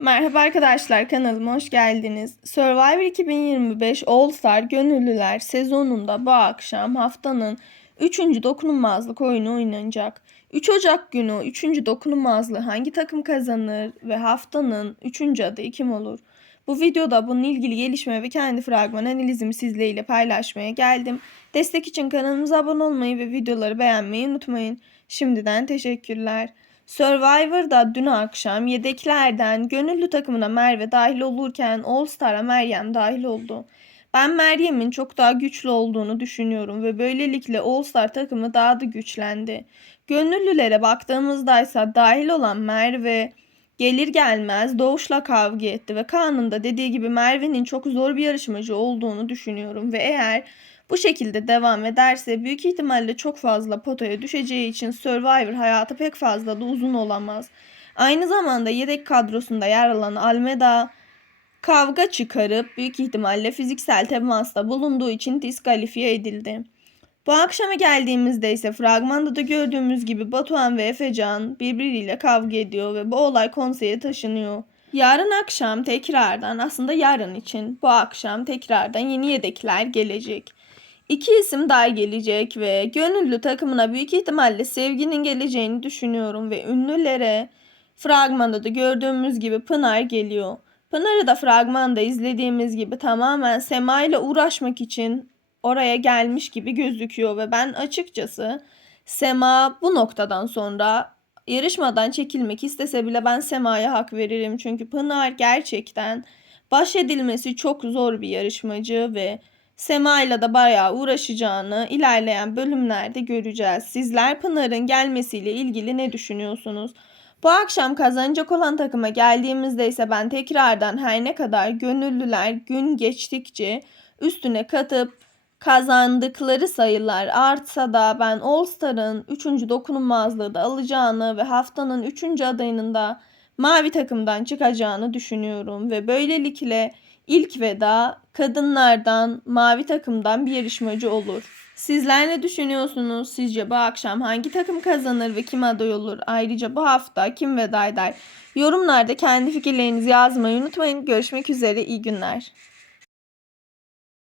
Merhaba arkadaşlar kanalıma hoş geldiniz. Survivor 2025 All Star Gönüllüler sezonunda bu akşam haftanın 3. dokunulmazlık oyunu oynanacak. 3 Ocak günü 3. dokunulmazlığı hangi takım kazanır ve haftanın 3. adayı kim olur? Bu videoda bununla ilgili gelişme ve kendi fragman analizimi sizlerle paylaşmaya geldim. Destek için kanalımıza abone olmayı ve videoları beğenmeyi unutmayın. Şimdiden teşekkürler. Survivor'da dün akşam yedeklerden gönüllü takımına Merve dahil olurken All Star'a Meryem dahil oldu. Ben Meryem'in çok daha güçlü olduğunu düşünüyorum ve böylelikle All Star takımı daha da güçlendi. Gönüllülere baktığımızda ise dahil olan Merve gelir gelmez Doğuş'la kavga etti ve Kaan'ın da dediği gibi Merve'nin çok zor bir yarışmacı olduğunu düşünüyorum ve eğer bu şekilde devam ederse büyük ihtimalle çok fazla potaya düşeceği için Survivor hayatı pek fazla da uzun olamaz. Aynı zamanda yedek kadrosunda yer alan Almeda kavga çıkarıp büyük ihtimalle fiziksel temasta bulunduğu için diskalifiye edildi. Bu akşama geldiğimizde ise fragmanda da gördüğümüz gibi Batuhan ve Efecan birbiriyle kavga ediyor ve bu olay konseye taşınıyor. Yarın akşam tekrardan aslında yarın için bu akşam tekrardan yeni yedekler gelecek. İki isim daha gelecek ve gönüllü takımına büyük ihtimalle sevginin geleceğini düşünüyorum ve ünlülere fragmanda da gördüğümüz gibi Pınar geliyor. Pınar'ı da fragmanda izlediğimiz gibi tamamen Sema ile uğraşmak için oraya gelmiş gibi gözüküyor ve ben açıkçası Sema bu noktadan sonra yarışmadan çekilmek istese bile ben Sema'ya hak veririm. Çünkü Pınar gerçekten baş edilmesi çok zor bir yarışmacı ve Sema ile de bayağı uğraşacağını ilerleyen bölümlerde göreceğiz. Sizler Pınar'ın gelmesiyle ilgili ne düşünüyorsunuz? Bu akşam kazanacak olan takıma geldiğimizde ise ben tekrardan her ne kadar gönüllüler gün geçtikçe üstüne katıp kazandıkları sayılar artsa da ben All Star'ın 3. dokunulmazlığı da alacağını ve haftanın 3. adayının da mavi takımdan çıkacağını düşünüyorum ve böylelikle ilk veda kadınlardan mavi takımdan bir yarışmacı olur. Sizler ne düşünüyorsunuz? Sizce bu akşam hangi takım kazanır ve kim aday olur? Ayrıca bu hafta kim veda eder? Yorumlarda kendi fikirlerinizi yazmayı unutmayın. Görüşmek üzere, iyi günler.